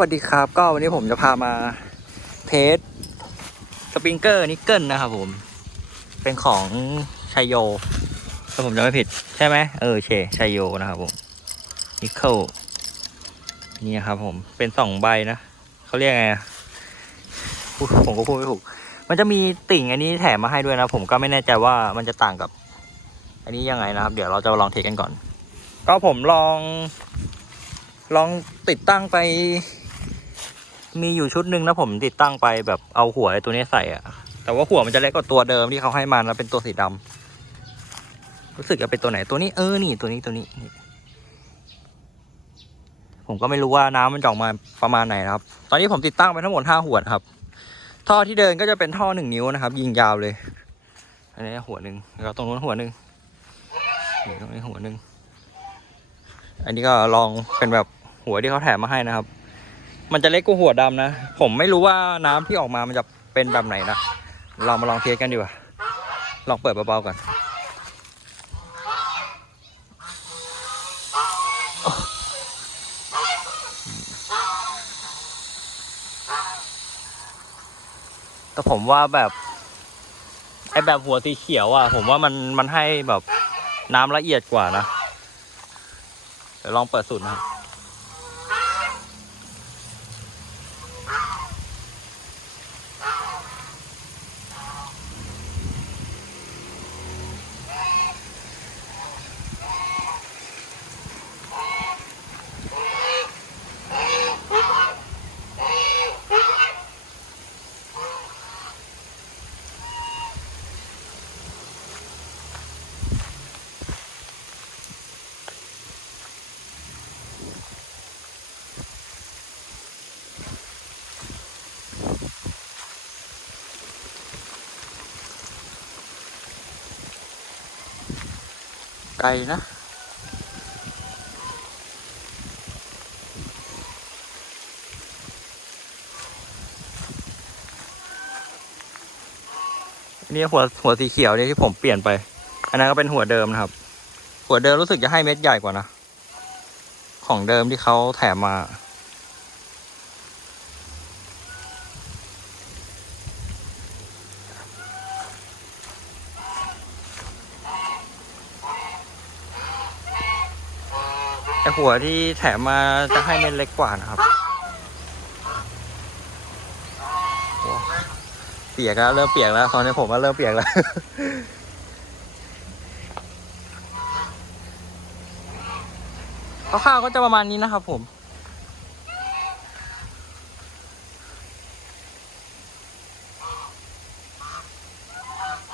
วัสดีครับ ก็วันนี้ผมจะพามาเทสสปริงเกอร์นิกเกิลนะครับผม เป็นของชัยโยถ้าผมจำไม่ผิดใช่ไหมเออเชชัยโยนะครับผมนิกเกิลนี่ครับผมเป็นสองใบนะเขาเรียกไงอะผมก็พูดไม่ถูก มันจะมีติ่งอันนี้แถมมาให้ด้วยนะ ผมก็ไม่แน่ใจว่ามันจะต่างกับ อันนี้ยังไงนะครับ เดี๋ยวเราจะลองเทสกันก่อน ก็ผมลองลองติดตั้งไป มีอยู่ชุดหนึ่งนะผมติดตั้งไปแบบเอาหัวไอ้ตัวนี้ใส่อะแต่ว่าหัวมันจะเล็กกว่าตัวเดิมที่เขาให้มาแล้วเป็นตัวสีดำรู้สึกจะเป็นตัวไหนตัวนี้เออนี่ตัวนี้ตัวนี้นี่ผมก็ไม่รู้ว่าน้ำมันจะออกมาประมาณไหนนะครับ ตอนนี้ผมติดตั้งไปทั้งหมดห้าหัวครับ ท่อที่เดินก็จะเป็นท่อหนึ่งนิ้วนะครับ ยิงยาวเลย อันนี้หัวหนึ่งแล้วตรงนู้นหัวหนึ่งตรงนี้หัวหนึ่งอันนี้ก็ลองเป็นแบบหัวที่เขาแถมมาให้นะครับ มันจะเล็กกว่าหัวดำนะ ผมไม่รู้ว่าน้ำที่ออกมามันจะเป็นแบบไหนนะ เรามาลองเทสกันดีกว่า ลองเปิดเบาๆก่อนแต่ผมว่าแบบไอแบบหัวสีเขียวอะ ผมว่ามันมันให้แบบน้ำละเอียดกว่านะ เดี๋ยวลองเปิดสูตรนะครับ ไกลนะ นี่หัวหัวสีเขียวเนี่ยที่ผมเปลี่ยนไป อันนั้นก็เป็นหัวเดิมนะครับ หัวเดิมรู้สึกจะให้เม็ดใหญ่กว่านะ ของเดิมที่เขาแถมมา แต่หัวที่แถมมาจะให้เม็ดเล็กกว่านะครับเปียกแล้วเริ่มเปียกแล้วตอนนี้ผมว่าเริ่มเปียกแล้วข้าวๆก็จะประมาณนี้นะครับผม